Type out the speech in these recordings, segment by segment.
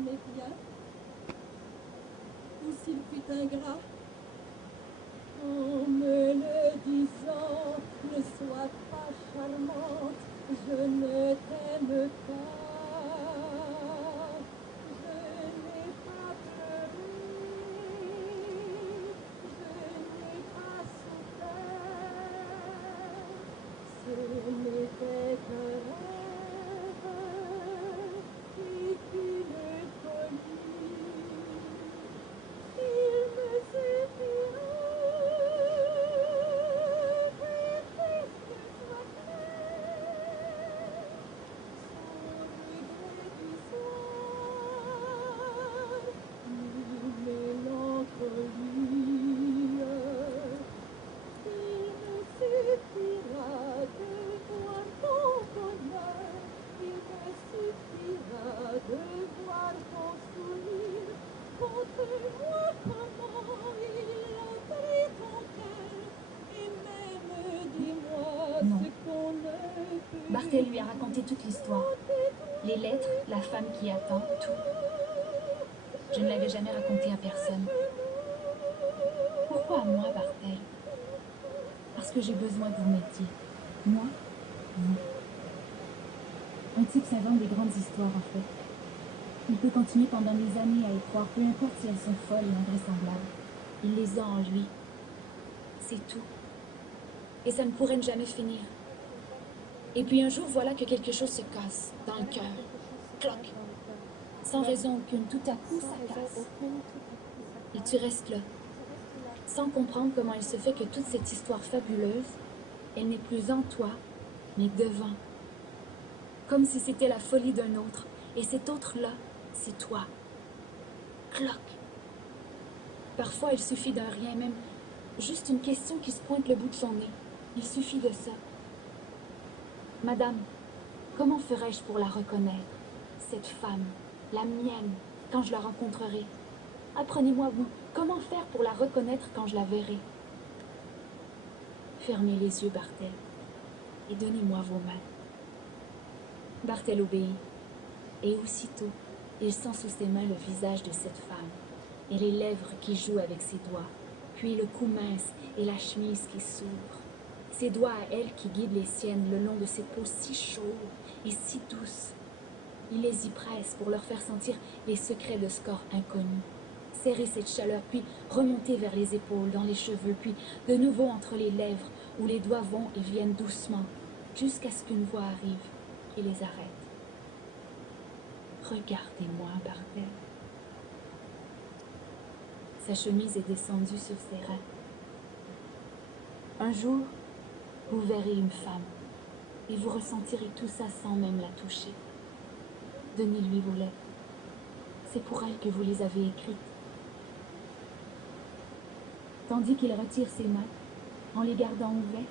m'aimait bien, ou s'il fut ingrat. En me le disant, ne sois pas charmante, je ne t'aime pas. Je n'ai pas pleuré, je n'ai pas souffert. Ce n'était qu'un rêve et qu'une folie. Il me suffira que triste soit clair, sans regret du soir, ni mélancolie. Il me suffira de voir ton bonheur, il me suffira de voir ton sourire. Montre-moi comment il entrait ton cœur, et même dis-moi Non. ce qu'on ne peut. Barthel lui a raconté toute l'histoire. Les lettres, la femme qui attend, tout. Je ne l'avais jamais raconté à personne. Pourquoi à moi, Barthel? Parce que j'ai besoin que vous m'aidiez. Moi, vous. Un type s'invente des grandes histoires, en fait. Il peut continuer pendant des années à y croire, peu importe si elles sont folles et invraisemblables. Il les a en lui. C'est tout. Et ça ne pourrait ne jamais finir. Et puis un jour, voilà que quelque chose se casse dans le cœur. Cloc. Sans raison aucune, tout à coup, ça casse. Et tu restes là, sans comprendre comment il se fait que toute cette histoire fabuleuse, elle n'est plus en toi, mais devant. Comme si c'était la folie d'un autre, et cet autre-là, c'est toi. Cloc. Parfois, il suffit d'un rien, même juste une question qui se pointe le bout de son nez. Il suffit de ça. Madame, comment ferais-je pour la reconnaître, cette femme, la mienne, quand je la rencontrerai? Apprenez-moi, vous, comment faire pour la reconnaître quand je la verrai? Fermez les yeux, Barthel, et donnez-moi vos mains. Barthel obéit, et aussitôt, il sent sous ses mains le visage de cette femme, et les lèvres qui jouent avec ses doigts, puis le cou mince et la chemise qui s'ouvre. Ses doigts à elle qui guident les siennes le long de ses peaux si chaudes et si douces. Il les y presse pour leur faire sentir les secrets de ce corps inconnu. Serrer cette chaleur, puis remonter vers les épaules, dans les cheveux, puis de nouveau entre les lèvres, où les doigts vont et viennent doucement, jusqu'à ce qu'une voix arrive et les arrête. Regardez-moi, Barthel. Sa chemise est descendue sur ses reins. Un jour, vous verrez une femme, et vous ressentirez tout ça sans même la toucher. Donnez-lui vos lettres. C'est pour elle que vous les avez écrites. Tandis qu'il retire ses mains, en les gardant ouvertes,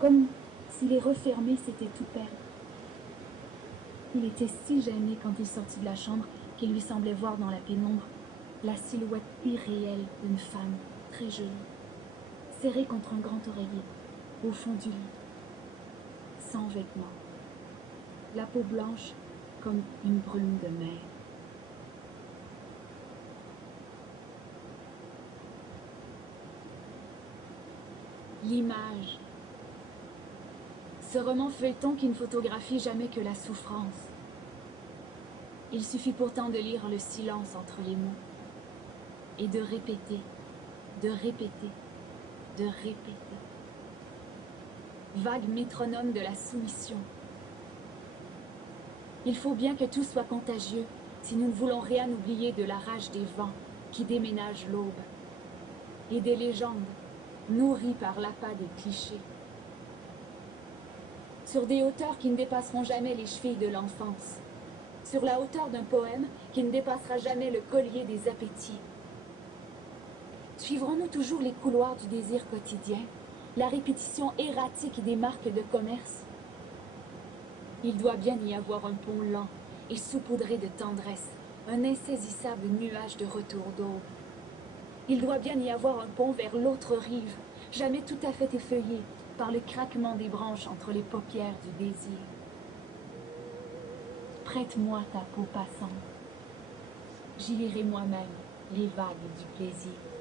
comme si les refermer c'était tout perdre. Il était si gêné quand il sortit de la chambre qu'il lui semblait voir dans la pénombre la silhouette irréelle d'une femme très jolie, serrée contre un grand oreiller, au fond du lit, sans vêtements, la peau blanche comme une brume de mer. L'image. Ce roman feuilleton qui ne photographie jamais que la souffrance. Il suffit pourtant de lire le silence entre les mots et de répéter, de répéter, de répéter. Vague métronome de la soumission. Il faut bien que tout soit contagieux si nous ne voulons rien oublier de la rage des vents qui déménagent l'aube et des légendes nourries par l'appât des clichés. Sur des hauteurs qui ne dépasseront jamais les chevilles de l'enfance, sur la hauteur d'un poème qui ne dépassera jamais le collier des appétits. Suivrons-nous toujours les couloirs du désir quotidien, la répétition erratique des marques de commerce? Il doit bien y avoir un pont lent et saupoudré de tendresse, un insaisissable nuage de retour d'aube. Il doit bien y avoir un pont vers l'autre rive, jamais tout à fait effeuillé par le craquement des branches entre les paupières du désir. Prête-moi ta peau passante. J'y lirai moi-même les vagues du plaisir.